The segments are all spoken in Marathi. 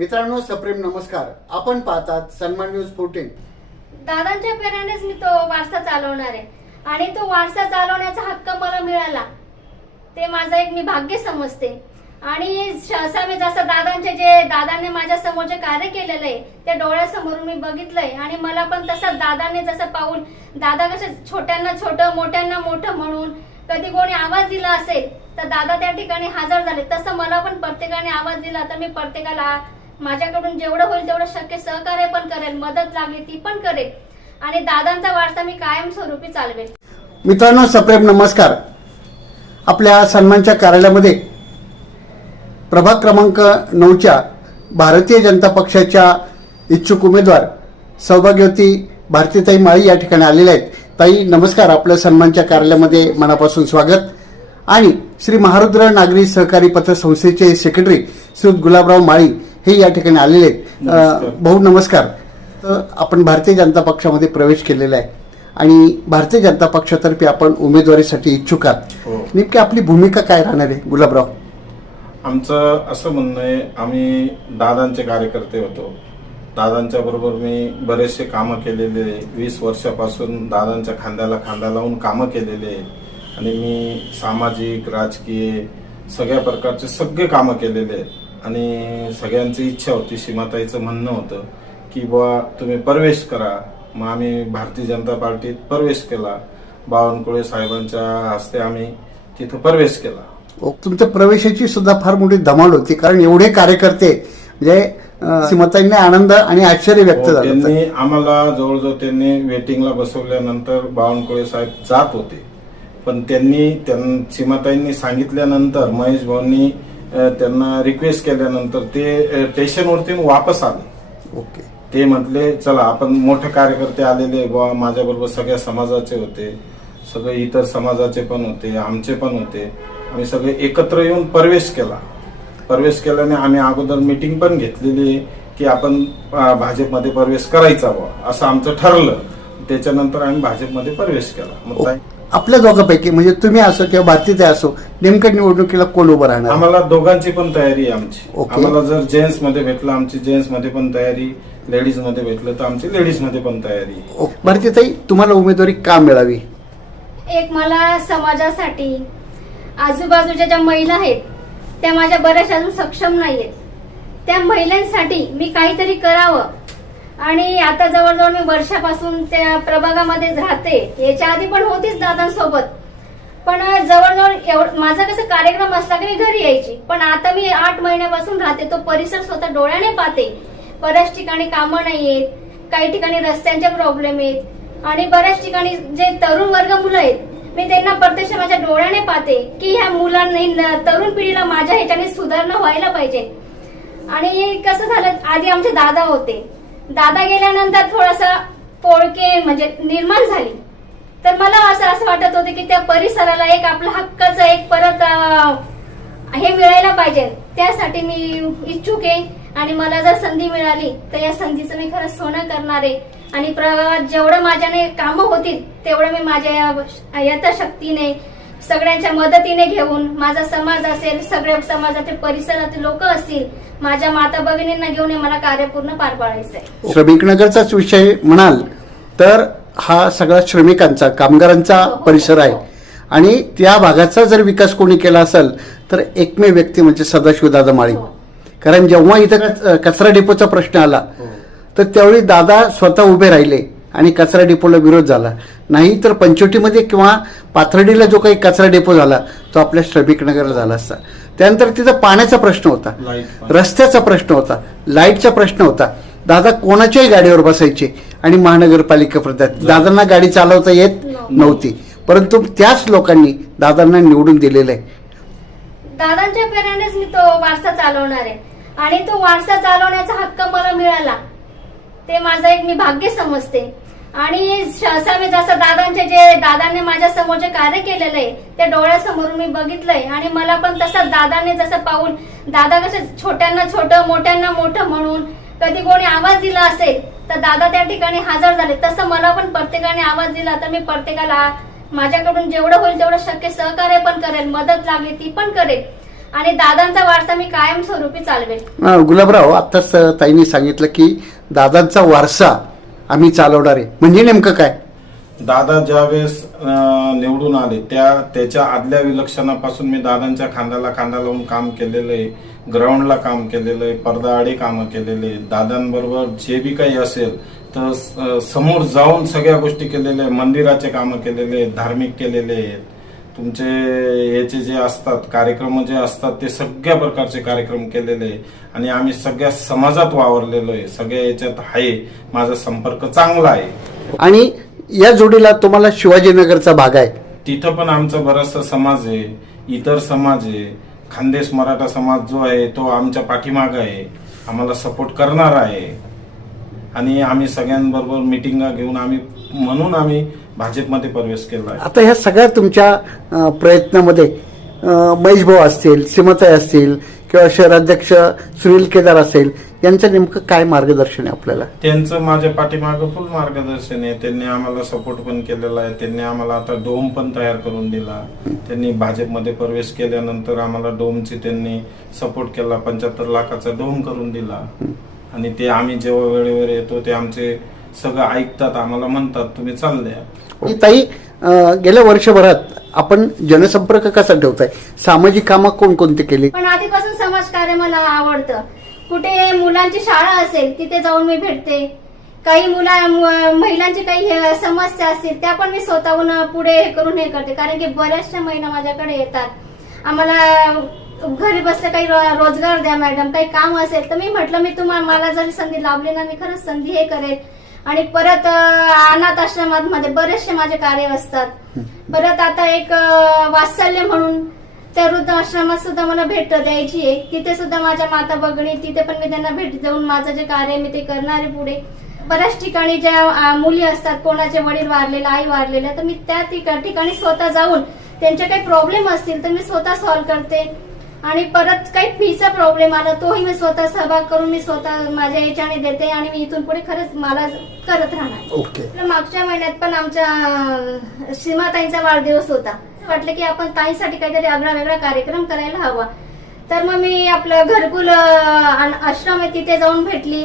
मित्रांनो सप्रेम नमस्कार. आपण पाहतात सन्मान न्यूज फोर्टीन दादांच्या प्रेरणेच मी तो वारसा चालवणार आहे. आणि तो वारसा चालवण्याचा हक्क मला मिळाला. ते माझं एक मी भाग्य समजते. आणि सहसा मी जसं दादांचे जे दादांनी माझ्यासमोर जे कार्य केलेलं आहे ते डोळ्यासमोरून मी बघितलंय. आणि मला पण तसं दादांनी जसं पाऊल दादा कसे छोट्यांना छोटं मोठ्यांना मोठं म्हणून कधी कोणी आवाज दिला असेल तर दादा त्या ठिकाणी हजर झाले. तसं मला पण प्रत्येकाने आवाज दिला तर मी प्रत्येकाला माझ्याकडून जेवढं होईल तेवढं शक्य सहकार्य पण करेल मदत लागली ती पण करेल. आणि दादांचा वारसा मी कायमस्वरूपी चालवेल. मित्रांनो सप्रेम नमस्कार. आपल्या सन्मानच्या कार्यालयामध्ये प्रभाग क्रमांक नऊच्या भारतीय जनता पक्षाच्या इच्छुक उमेदवार सौभाग्यवती भारतीताई माळी या ठिकाणी आलेल्या आहेत. ताई नमस्कार. आपल्या सन्मानच्या कार्यालयामध्ये मनापासून स्वागत. आणि श्री महारुद्र नागरी सहकारी पतसंस्थेचे सेक्रेटरी श्री गुलाबराव माळी हे या ठिकाणी आलेले आहेत. भाऊ नमस्कार. तर आपण भारतीय जनता पक्षामध्ये प्रवेश केलेला आहे. आणि भारतीय जनता पक्षातर्फे आपण उमेदवारीसाठी इच्छुक आहात. हो. नेमकी आपली भूमिका काय राहणार आहे गुलाबराव? आमचं असं म्हणणं आहे आम्ही दादांचे कार्यकर्ते होतो. दादांच्या बरोबर मी बरेचसे कामं केलेले. वीस वर्षापासून दादांच्या खांद्याला खांदा लावून कामं केलेले. आणि मी सामाजिक राजकीय सगळ्या प्रकारचे सगळे कामं केलेले आहेत. आणि सगळ्यांची इच्छा होती सीमाताईचं म्हणणं होतं की बुवा तुम्ही प्रवेश करा. मग आम्ही भारतीय जनता पार्टीत प्रवेश केला. बावनकुळे साहेबांच्या हस्ते आम्ही तिथं प्रवेश केला. तुमच्या प्रवेशाची सुद्धा फार मोठी धमाल होती कारण एवढे कार्यकर्ते म्हणजे सीमाताईंनी आनंद आणि आश्चर्य व्यक्त हो, झालं. त्यांनी आम्हाला जवळजवळ त्यांनी वेटिंगला बसवल्यानंतर बावनकुळे साहेब जात होते. पण त्यांनी त्यां- सीमाताईंनी सांगितल्यानंतर महेश भाऊंनी त्यांना रिक्वेस्ट केल्यानंतर ते स्टेशनवरती वापस आले. ओके. ते म्हटले चला आपण मोठे कार्यकर्ते आलेले बुवा माझ्या बरोबर सगळ्या समाजाचे होते. सगळे इतर समाजाचे पण होते आमचे पण होते. आम्ही सगळे एकत्र येऊन प्रवेश केला. प्रवेश केल्याने आम्ही अगोदर मीटिंग पण घेतलेली आहे की आपण भाजपमध्ये प्रवेश करायचा बुवा असं आमचं ठरलं. त्याच्यानंतर आम्ही भाजपमध्ये प्रवेश केला. मग आपल्या दोघांपैकी म्हणजे तुम्ही असो किंवा भारतीय असो नेमक्या निवडणुकीला कोण उभं राहणार? आम्हाला दोघांची पण तयारी आहे आमची. ओके. आम्हाला जर जेंट्समध्ये भेटलं आमची जेंट्समध्ये पण तयारी लेडीजमध्ये भेटलं तर आमची लेडीजमध्ये पण तयारी. आहे. ओ, भारतीताई तुम्हाला उमेदवारी का मिळावी? एक मला समाजासाठी आजूबाजूच्या ज्या महिला आहेत त्या माझ्या बऱ्याचशा अजून सक्षम नाहीयेत. त्या महिलांसाठी मी काहीतरी करावं. आणि आता जवळजवळ मी वर्षापासून त्या प्रभागामध्येच राहते. याच्या आधी पण होतीच दादांसोबत. पण जवळजवळ एवढं माझा कसं कार्यक्रम असला की मी घरी यायची. पण आता मी आठ महिन्यापासून राहते. तो परिसर स्वतः डोळ्याने पाहते. बऱ्याच ठिकाणी कामं नाही आहेत. काही ठिकाणी रस्त्यांचे प्रॉब्लेम आहेत. आणि बऱ्याच ठिकाणी जे तरुण वर्ग मुलं आहेत मी त्यांना प्रत्यक्ष माझ्या डोळ्याने पाहते की ह्या मुलांनी न- तरुण पिढीला माझ्या ह्याच्याने सुधारणा व्हायला पाहिजे. आणि कसं झालं आधी आमचे दादा होते. दादा गेल्यानंतर थोडासा पोळके म्हणजे निर्माण झाली. तर मला असं असं वाटत होतं की त्या परिसराला एक आपल्या हक्काचं एक परत हे मिळायला पाहिजे. त्यासाठी मी इच्छुक आहे. आणि मला जर संधी मिळाली तर या संधीचं मी खरंच सोनं करणार आहे. आणि प्रवाहात जेवढं माझ्याने कामं होतील तेवढं मी माझ्या या- यथाशक्तीने सगळ्यांच्या मदतीने घेऊन माझा समाज असेल सगळ्या समाजाचे परिसरातील लोक असतील माझ्या माता भगिनींना घेऊन हे मला कार्य पूर्ण पार पाडायचं आहे. श्रमिक नगरचाच विषय म्हणाल तर हा सगळा श्रमिकांचा कामगारांचा परिसर आहे. आणि त्या भागाचा जर विकास कोणी केला असेल तर एकमेव व्यक्ती म्हणजे सदाशिवदादा माळी. कारण जेव्हा इथं कच- कचरा डेपोचा प्रश्न आला तर त्यावेळी दादा स्वतः उभे राहिले. आणि कचरा डेपोला विरोध झाला. नाही तर पंचवटीमध्ये किंवा पाथर्डीला जो काही कचरा डेपो झाला तो आपल्या श्रमिक नगरला झाला असता. त्यानंतर तिथं पाण्याचा प्रश्न होता. रस्त्याचा प्रश्न होता. लाईटचा प्रश्न होता. दादा कोणाच्याही गाडीवर बसायचे आणि महानगरपालिका प्रधान दादांना गाडी चालवता येत नव्हती. परंतु त्याच लोकांनी दादांना निवडून दिलेलं आहे. दादांच्या प्रेरणेच मी तो वारसा चालवणार आहे. आणि तो वारसा चालवण्याचा हक्क मला मिळाला. ते माझं एक मी भाग्य समजते. आणि सहसा मी जसं दादांचे जे दादांनी माझ्यासमोर जे कार्य केलेलं आहे ते डोळ्यासमोरून मी बघितलंय. आणि मला पण तसं दादांनी जसं पाहून दादा कसं छोट्यांना छोटं मोठ्यांना मोठं म्हणून कधी कोणी आवाज दिला असेल तर दादा त्या ठिकाणी हजर झाले. तसं मला पण प्रत्येकाने आवाज दिला तर मी प्रत्येकाला माझ्याकडून जेवढं होईल तेवढं शक्य सहकार्य पण करेल मदत लागली ती पण करेल. आणि दादांचा वारसा मी कायमस्वरूपी चालवेल. गुलाबराव आताच ताईंनी सांगितलं की दादांचा वारसा आम्ही चालवणार आहे. म्हणजे नेमकं काय? दादा ज्यावेळेस निवडून आले त्या त्याच्या आदल्या विलक्षणापासून मी दादांच्या खांद्याला खांदा लावून काम केलेलं आहे. ग्राउंडला काम केलेलं आहे पडदा आडे कामं केलेले आहे दादांबरोबर जे बी काही असेल तर समोर जाऊन सगळ्या गोष्टी केलेल्या आहे मंदिराचे कामं केलेले आहेत धार्मिक केलेले आहेत. तुमचे याचे जे असतात कार्यक्रम जे असतात ते सगळ्या प्रकारचे कार्यक्रम केलेले आहे. आणि आम्ही सगळ्या समाजात वावरलेलो आहे. सगळ्या याच्यात आहे. माझा संपर्क चांगला आहे. आणि या जोडीला तुम्हाला शिवाजीनगरचा भाग आहे. तिथं पण आमचा बराचसा समाज आहे. इतर समाज आहे. खानदेश मराठा समाज जो आहे तो आमच्या पाठीमाग आहे. आम्हाला सपोर्ट करणार आहे. आणि आम्ही सगळ्यांबरोबर मिटिंगा घेऊन आम्ही म्हणून आम्ही भाजपमध्ये प्रवेश केला आहे आता ह्या सगळ्या तुमच्या प्रयत्नामध्ये महेश भाऊ असतील सीमाताई असतील किंवा शहराध्यक्ष सुनील केदार असेल यांचं नेमकं काय मार्गदर्शन आहे आपल्याला? त्यांचं माझ्या पाठीमागं फुल मार्गदर्शन आहे. त्यांनी आम्हाला सपोर्ट पण केलेला आहे. त्यांनी आम्हाला आता डोम पण तयार करून दिला. त्यांनी भाजपमध्ये प्रवेश केल्यानंतर आम्हाला डोमची त्यांनी सपोर्ट केला. पंच्याहत्तर लाखाचा डोम करून दिला. आणि ते आम्ही जेव्हा वेळेवर येतो ते आमचे सगळं ऐकतात. आम्हाला म्हणतात तुम्ही चाल की ताई गेल्या वर्षभरात आपण जनसंपर्क कसा ठेवताय? सामाजिक कामं कोणकोणती केली? पण आधीपासून समाजकार्य मला आवडतं. कुठे मुलांची शाळा असेल तिथे जाऊन मी भेटते. काही मुला महिलांची काही समस्या असतील त्या पण मी स्वतःहून पुढे हे करून हे करते. कारण की बऱ्याचशा महिला माझ्याकडे येतात. आम्हाला घरी बसले काही रोजगार द्या मॅडम. काही काम असेल तर मी म्हटलं मी तुम्हाला मला जरी संधी लाभली ना मी खरंच संधी हे करेल. आणि परत अनाथ आश्रमांमध्ये बरेचसे माझे कार्य असतात. परत आता एक वात्सल्य म्हणून त्या वृद्धाश्रमात सुद्धा मला भेट द्यायची आहे. तिथे सुद्धा माझ्या माता भगिनी तिथे पण मी त्यांना भेट देऊन माझं जे कार्य मी ते करणार आहे पुढे. बऱ्याच ठिकाणी ज्या मुली असतात कोणाचे वडील वारलेले आई वारलेल्या तर मी त्या ठिका- ठिकाणी स्वतः जाऊन त्यांचे काही प्रॉब्लेम असतील तर मी स्वतः सॉल्व्ह करते. आणि परत काही फीचा प्रॉब्लेम आला तोही मी स्वतः सहभाग करून मी स्वतः माझ्या याच्याने देते आणि मी इथून पुढे खरंच मला करत राहणार. ओके. आपल्या मागच्या महिन्यात पण आमच्या सीमाताईंचा वाढदिवस होता. वाटलं की आपण ताईंसाठी काहीतरी आगळा वेगळा कार्यक्रम करायला हवा. तर मग मी आपलं घरकुल आश्रम आहे तिथे जाऊन भेटली.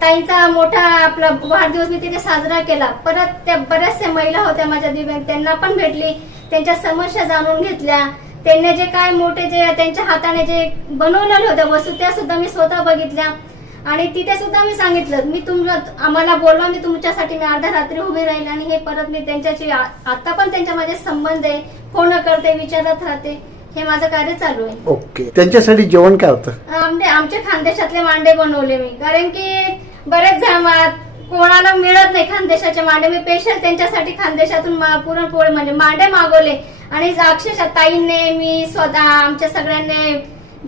ताईंचा मोठा आपला वाढदिवस मी तिथे साजरा केला. परत त्या बऱ्याचशा महिला होत्या माझ्या दिव्यांग त्यांना पण भेटली. त्यांच्या समस्या जाणून घेतल्या. त्यांनी जे काय मोठे जे त्यांच्या हाताने जे बनवलेल्या होत्या वस्तू त्या सुद्धा मी स्वतः बघितल्या. आणि तिथे सुद्धा मी सांगितलं मी तुमला आम्हाला बोलवा मी तुमच्यासाठी मी अर्ध्या रात्री उभी राहील आणि हे परत मी त्यांच्याशी आता पण त्यांच्या माझे संबंध आहे. फोन करते विचारत राहते. हे माझं कार्य चालू आहे. ओके. त्यांच्यासाठी जेवण काय होतं? आमचे आमच्या खानदेशातले मांडे बनवले मी. कारण की बरेच जमात कोणाला मिळत नाही खानदेशाचे मांडे. मी स्पेशल त्यांच्यासाठी खानदेशातून पुरणपोळी म्हणजे मांडे मागवले. आणि अक्षरशः ताईंने मी स्वतः आमच्या सगळ्यांनी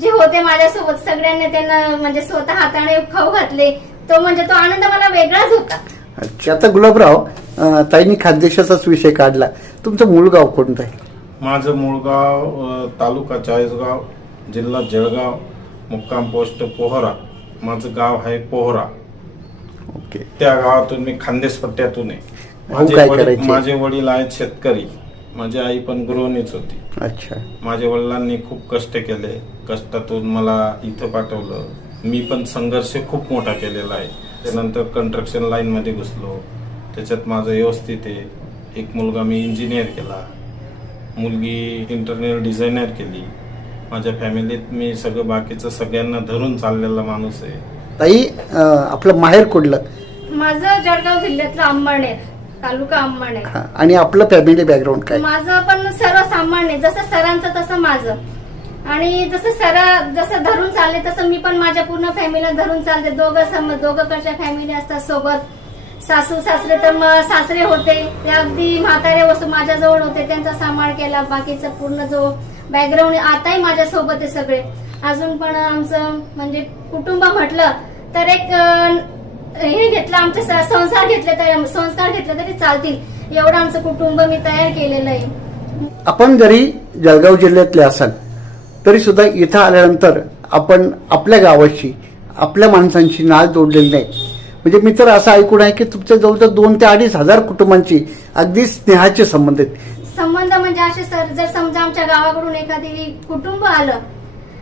जे होते माझ्यासोबत सगळ्यांनी त्यांना म्हणजे स्वतः हाताने खाऊ घातले. तो म्हणजे तो आनंद मला वेगळाच होता. अच्छा आता गुलाबराव अं, ताईंनी खानदेशाचाच विषय काढला. तुमचं मूळ गाव कोणतं आहे? माझं मूळगाव अ, तालुका चाळीसगाव जिल्हा जळगाव मुक्काम पोस्ट पोहरा. माझं गाव आहे पोहरा. ओके. त्या गावातून मी खानदेश पट्ट्यातून आहे. हो, माझे काय वडील करायचे? माझे वडील आहेत शेतकरी. माझी आई पण गृहिणीच होती. अच्छा. माझ्या वडिलांनी खूप कष्ट केले. कष्टातून मला इथं पाठवलं. मी पण संघर्ष खूप मोठा केलेला आहे. त्यानंतर कन्स्ट्रक्शन लाईन मध्ये घुसलो. त्याच्यात माझं व्यवस्थित आहे. एक मुलगा मी इंजिनियर केला. मुलगी इंटरनेट डिझायनर केली. माझ्या फॅमिलीत मी सगळं बाकीचं सगळ्यांना धरून चाललेला माणूस आहे. ताई अं, आपलं माहेर कुठलं? माझं जळगाव जिल्ह्यातलं अंबरनेर तालुका अंबरनेर हा, आणि आपलं फॅमिली बॅकग्राऊंड काय? माझं पण सर्वसामान्य जसं सरांचं तसं माझं. आणि जसं सर जसं धरून चालले तसं मी पण माझ्या पूर्ण फॅमिलीला धरून चालते. दोघं सम दोघंकडच्या फॅमिली असतात सोबत. सासू सासरे तर मग सासरे होते. ते अगदी म्हातारे वस्तू माझ्याजवळ होते. त्यांचा सांभाळ केला. बाकीचा पूर्ण जो बॅकग्राऊंड आताही माझ्या सोबत आहे सगळे. अजून पण आमचं म्हणजे कुटुंब म्हटलं तर एक अं, हे घेतलं आमचे संसार घेतले तर संस्कार घेतले तरी चालतील. एवढं आमचं कुटुंब मी तयार केलेलं आहे. आपण जरी जळगाव जिल्ह्यातले असाल तरी सुद्धा इथं आल्यानंतर आपण आपल्या गावाशी आपल्या माणसांशी नाळ जोडलेली नाही. म्हणजे मी तर असं ऐकून आहे की तुमच्या जवळजवळ दोन ते अडीच हजार कुटुंबांची अगदी स्नेहाचे संबंध आहेत. संबंध म्हणजे असे सर जर समजा आमच्या गावाकडून एखादी कुटुंब आलं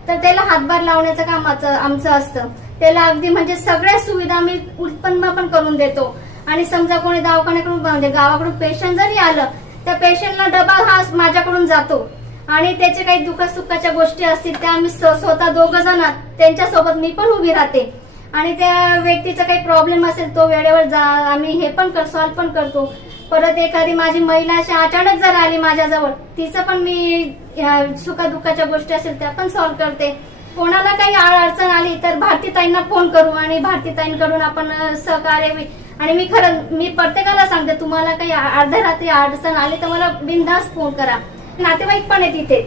तर त्याला हातभार लावण्याचं काम आमचं असतं. त्याला अगदी म्हणजे सगळ्या सुविधा मी उत्पन्न पण करून देतो. आणि समजा कोणी दवाखान्याकडून म्हणजे गावाकडून पेशंट जरी आलं त्या पेशंटला डबा हा माझ्याकडून जातो. आणि त्याचे काही दुःखसुखाच्या गोष्टी असतील त्या आम्ही स्वतः दोघ जण त्यांच्यासोबत मी पण उभी राहते. आणि त्या व्यक्तीचा काही प्रॉब्लेम असेल तो वेळेवर जा आम्ही हे पण कर सॉल्व्ह पण करतो. परत एखादी माझी महिला अशी अचानक जर आली माझ्याजवळ तिचं पण मी सुखदुःखाच्या गोष्टी असेल त्या पण सॉल्व्ह करते. कोणाला काही अडचण आली तर भारतीताईंना फोन करू आणि भारतीताईंकडून आपण सहकार्य आणि मी खरं मी प्रत्येकाला सांगते तुम्हाला काही अर्ध्या रात्री अडचण आली तर मला बिनधास्त फोन करा. नातेवाईक पण आहे तिथे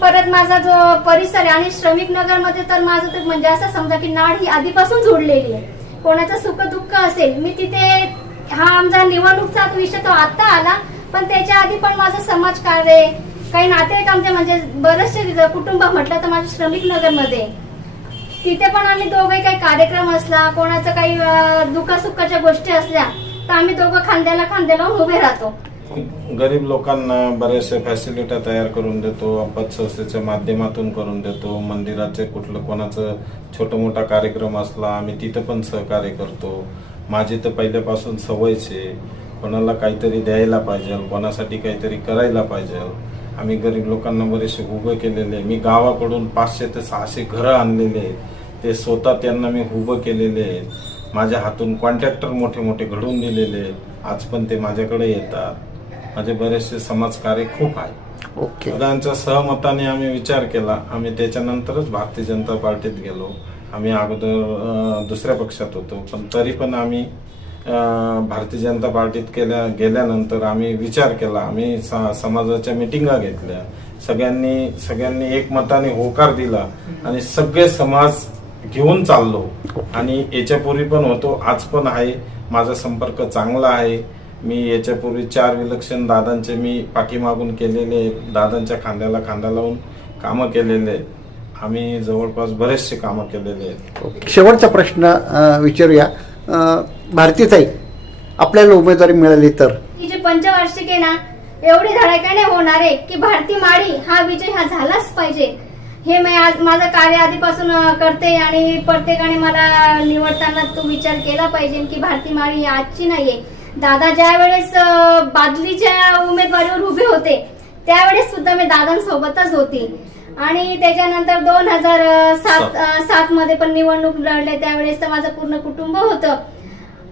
परत माझा जो परिसर आहे आणि श्रमिक नगरमध्ये तर माझं तर म्हणजे असं समजा की नाड ही आधीपासून जोडलेली आहे. कोणाचं सुख दुःख असेल मी तिथे हा आमचा निवडणूकचा विषय तो आता आला पण त्याच्या आधी पण माझं समाज कार्य आहे. काही नातेवाईक आमचे म्हणजे बरेचसे कुटुंब म्हटलं तर माझ्या श्रमिक नगरमध्ये तिथे पण आम्ही दोघे काही कार्यक्रम असला कोणाचं काही दुःखासुखाच्या दुःखसुखाच्या गोष्टी असल्या तर आम्ही दोघं खांद्याला खांद्या लावून उभे राहतो. गरीब लोकांना बऱ्याचशा फॅसिलिट्या तयार करून देतो आपत संस्थेच्या माध्यमातून करून देतो मंदिराचे कुठलं कोणाचं छोटा मोठा कार्यक्रम असला आम्ही तिथं पण सहकार्य करतो. माझी तर पहिल्यापासून सवयच आहे कोणाला काहीतरी द्यायला पाहिजे कोणासाठी काहीतरी करायला पाहिजे. आम्ही गरीब लोकांना बरेचसे उभे केलेले मी गावाकडून पाचशे ते सहाशे घरं आणलेले आहेत. ते स्वतः त्यांना मी उभं केलेले आहेत. माझ्या हातून कॉन्ट्रॅक्टर मोठे मोठे घडवून दिलेले आहेत. आज पण ते माझ्याकडे येतात. माझे बरेचसे समाजकार्य खूप आहे. ओके. सगळ्यांच्या सहमताने आम्ही विचार केला. आम्ही त्याच्यानंतरच भारतीय जनता पार्टीत गेलो. आम्ही अगोदर दुसऱ्या पक्षात होतो. पण तरी पण आम्ही भारतीय जनता पार्टीत केल्या गेल्यानंतर आम्ही विचार केला. आम्ही स- समाजाच्या मिटिंगा घेतल्या. सगळ्यांनी सगळ्यांनी एकमताने होकार दिला आणि सगळे समाज घेऊन चाललो. आणि याच्यापूर्वी पण होतो आज पण आहे. माझा संपर्क चांगला आहे. मी याच्यापूर्वी चार विलक्षण दादांचे मी पाठीमागून केलेले आहेत. दादांच्या खांद्याला खांदा लावून कामं केलेले. आहेत. आम्ही जवळपास बरेचसे कामं केलेले आहेत. शेवटचा प्रश्न विचारूया. भारतीताई आपल्याला उमेदवारी मिळाली तर? ही जी पंचवार्षिक आहे ना एवढी धडाक्याने होणार आहे की भारती माळी हा विजय हा झालाच पाहिजे. हे मी आज माझं कार्य आधीपासून अं, करते आणि प्रत्येकाने मला निवडताना तो विचार केला पाहिजे की भारती माळी ही आजची नाहीये. दादा ज्या वेळेस अं, बादलीच्या उमेदवारीवर उभे होते त्यावेळेस सुद्धा मी दादांसोबतच होती. आणि त्याच्यानंतर दोन हजार सात सात. मध्ये पण निवडणूक लढले त्यावेळेस तर माझं पूर्ण कुटुंब होतं.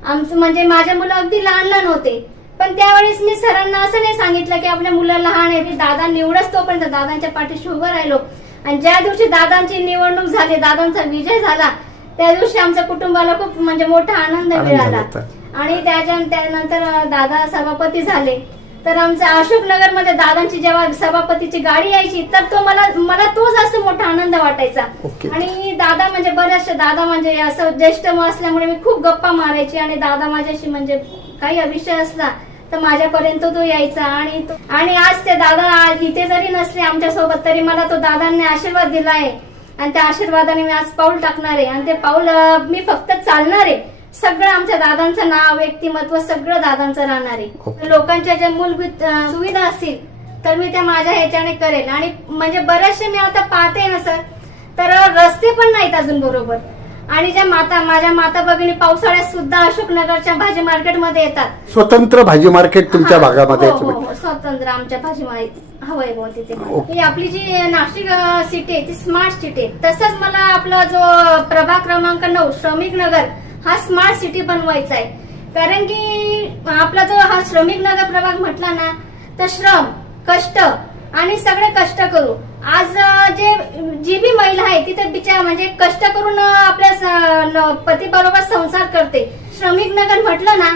आमचं म्हणजे माझे मुलं अगदी लहान लहान होते. पण त्यावेळेस मी सरांना असं नाही सांगितलं की आपल्या मुलं लहान आहे की दादा निवडच तोपर्यंत दादांच्या पाठीशी उभं राहिलो. आणि ज्या दिवशी दादांची निवडणूक झाली दादांचा विजय झाला त्या दिवशी आमच्या कुटुंबाला खूप म्हणजे मोठा आनंद मिळाला. आणि त्याच्या त्यानंतर दादा सभापती झाले. तर आमच्या अशोकनगरमध्ये दादांची जेव्हा सभापतीची गाडी यायची तर तो मला मला तो जास्त मोठा आनंद वाटायचा. आणि दादा म्हणजे बरेचसे दादा म्हणजे असं ज्येष्ठ असल्यामुळे मी खूप गप्पा मारायची आणि दादा माझ्याशी म्हणजे काही विषय असला तर माझ्यापर्यंत तो यायचा. आणि तो- आणि आज ते दादा आज इथे जरी नसले आमच्यासोबत तरी मला तो दादांनी आशीर्वाद दिला आहे आणि त्या आशीर्वादाने मी आज पाऊल टाकणार आहे. आणि ते पाऊल अं, मी फक्त चालणार आहे. सगळं आमच्या दादांचं नाव व्यक्तिमत्व सगळं दादांचं राहणार आहे. ओके. लोकांच्या ज्या मूलभूत सुविधा असतील तर मी त्या माझ्या ह्याच्याने करेन. आणि म्हणजे बरेचसे मी आता पाहते ना सर तर रस्ते पण नाहीत अजून बरोबर. आणि ज्या माता माझ्या माता भगिनी पावसाळ्यात सुद्धा अशोकनगरच्या भाजी मार्केटमध्ये येतात. स्वतंत्र भाजी मार्केट तुमच्या हा, भागामध्ये हो. हो, हो, स्वतंत्र आमच्या भाजी मार्केट. हवंय बुवा तिथे. ओके. ही आपली जी नाशिक सिटी आहे ती स्मार्ट सिटी आहे. तसंच मला आपला जो प्रभाग क्रमांक नऊ श्रमिक नगर हा स्मार्ट सिटी बनवायचा आहे. कारण की आपला जो हा श्रमिक नगर प्रभाग म्हटला ना तर श्रम कष्ट आणि सगळे कष्ट करू. आज जे जी बी महिला आहे तिथे बिचार म्हणजे कष्ट करून आपल्या पती बरोबर संसार करते. श्रमिक नगर म्हटलं ना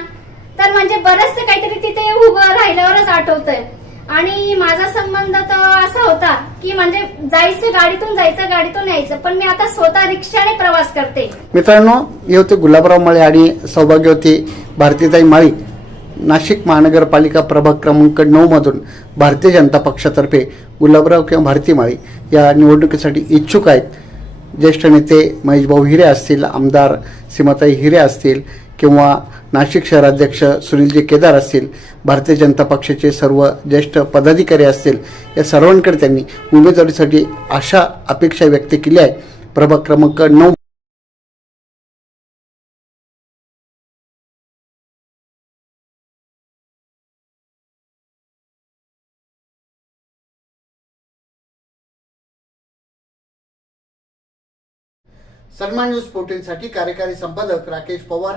तर म्हणजे बरचसं काहीतरी तिथे उभं राहिल्यावरच आठवतंय. आणि माझा संबंध तर असा होता की म्हणजे जायचं गाडीतून जायचं गाडीतून यायचं. पण मी आता स्वतः रिक्षाने प्रवास करते. मित्रांनो हे होते गुलाबराव माळी आणि सौभाग्यवती भारतीताई माळी. नाशिक महानगरपालिका प्रभाग क्रमांक नऊमधून भारतीय जनता पक्षातर्फे गुलाबराव किंवा भारती माळी या निवडणुकीसाठी इच्छुक आहेत. ज्येष्ठ नेते महेशभाऊ हिरे असतील आमदार सीमाताई हिरे असतील किंवा नाशिक शहराध्यक्ष सुनीलजी केदार असतील भारतीय जनता पक्षाचे सर्व ज्येष्ठ पदाधिकारी असतील या सर्वांकडे त्यांनी उमेदवारीसाठी अशा अपेक्षा व्यक्त केली आहे. प्रभाग क्रमांक नऊ. सन्मान न्यूज पोर्टलसाठी कार्यकारी संपादक राकेश पवार